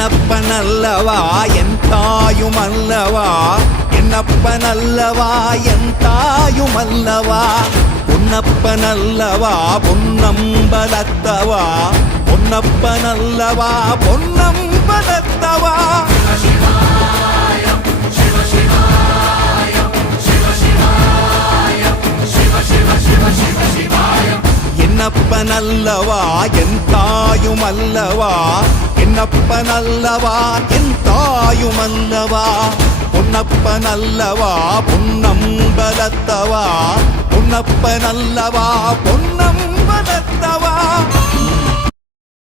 என்னப்பனல்லவா என் தாயுமல்லவா, என்னப்பனல்லவா என் தாயுமல்லவா, பொன்னப்பனல்லவா பொன்னம்பலத்தவா, பொன்னப்பனல்லவா பொன்னம்பலத்தவா. என்னப்பனல்லவா என் தாயுமல்லவா, என்னப்பனல்லவா என் தாயுமல்லவா, பொன்னப்பனல்லவா பொன்னம்பலத்தவா, பொன்னப்பனல்லவா பொன்னம்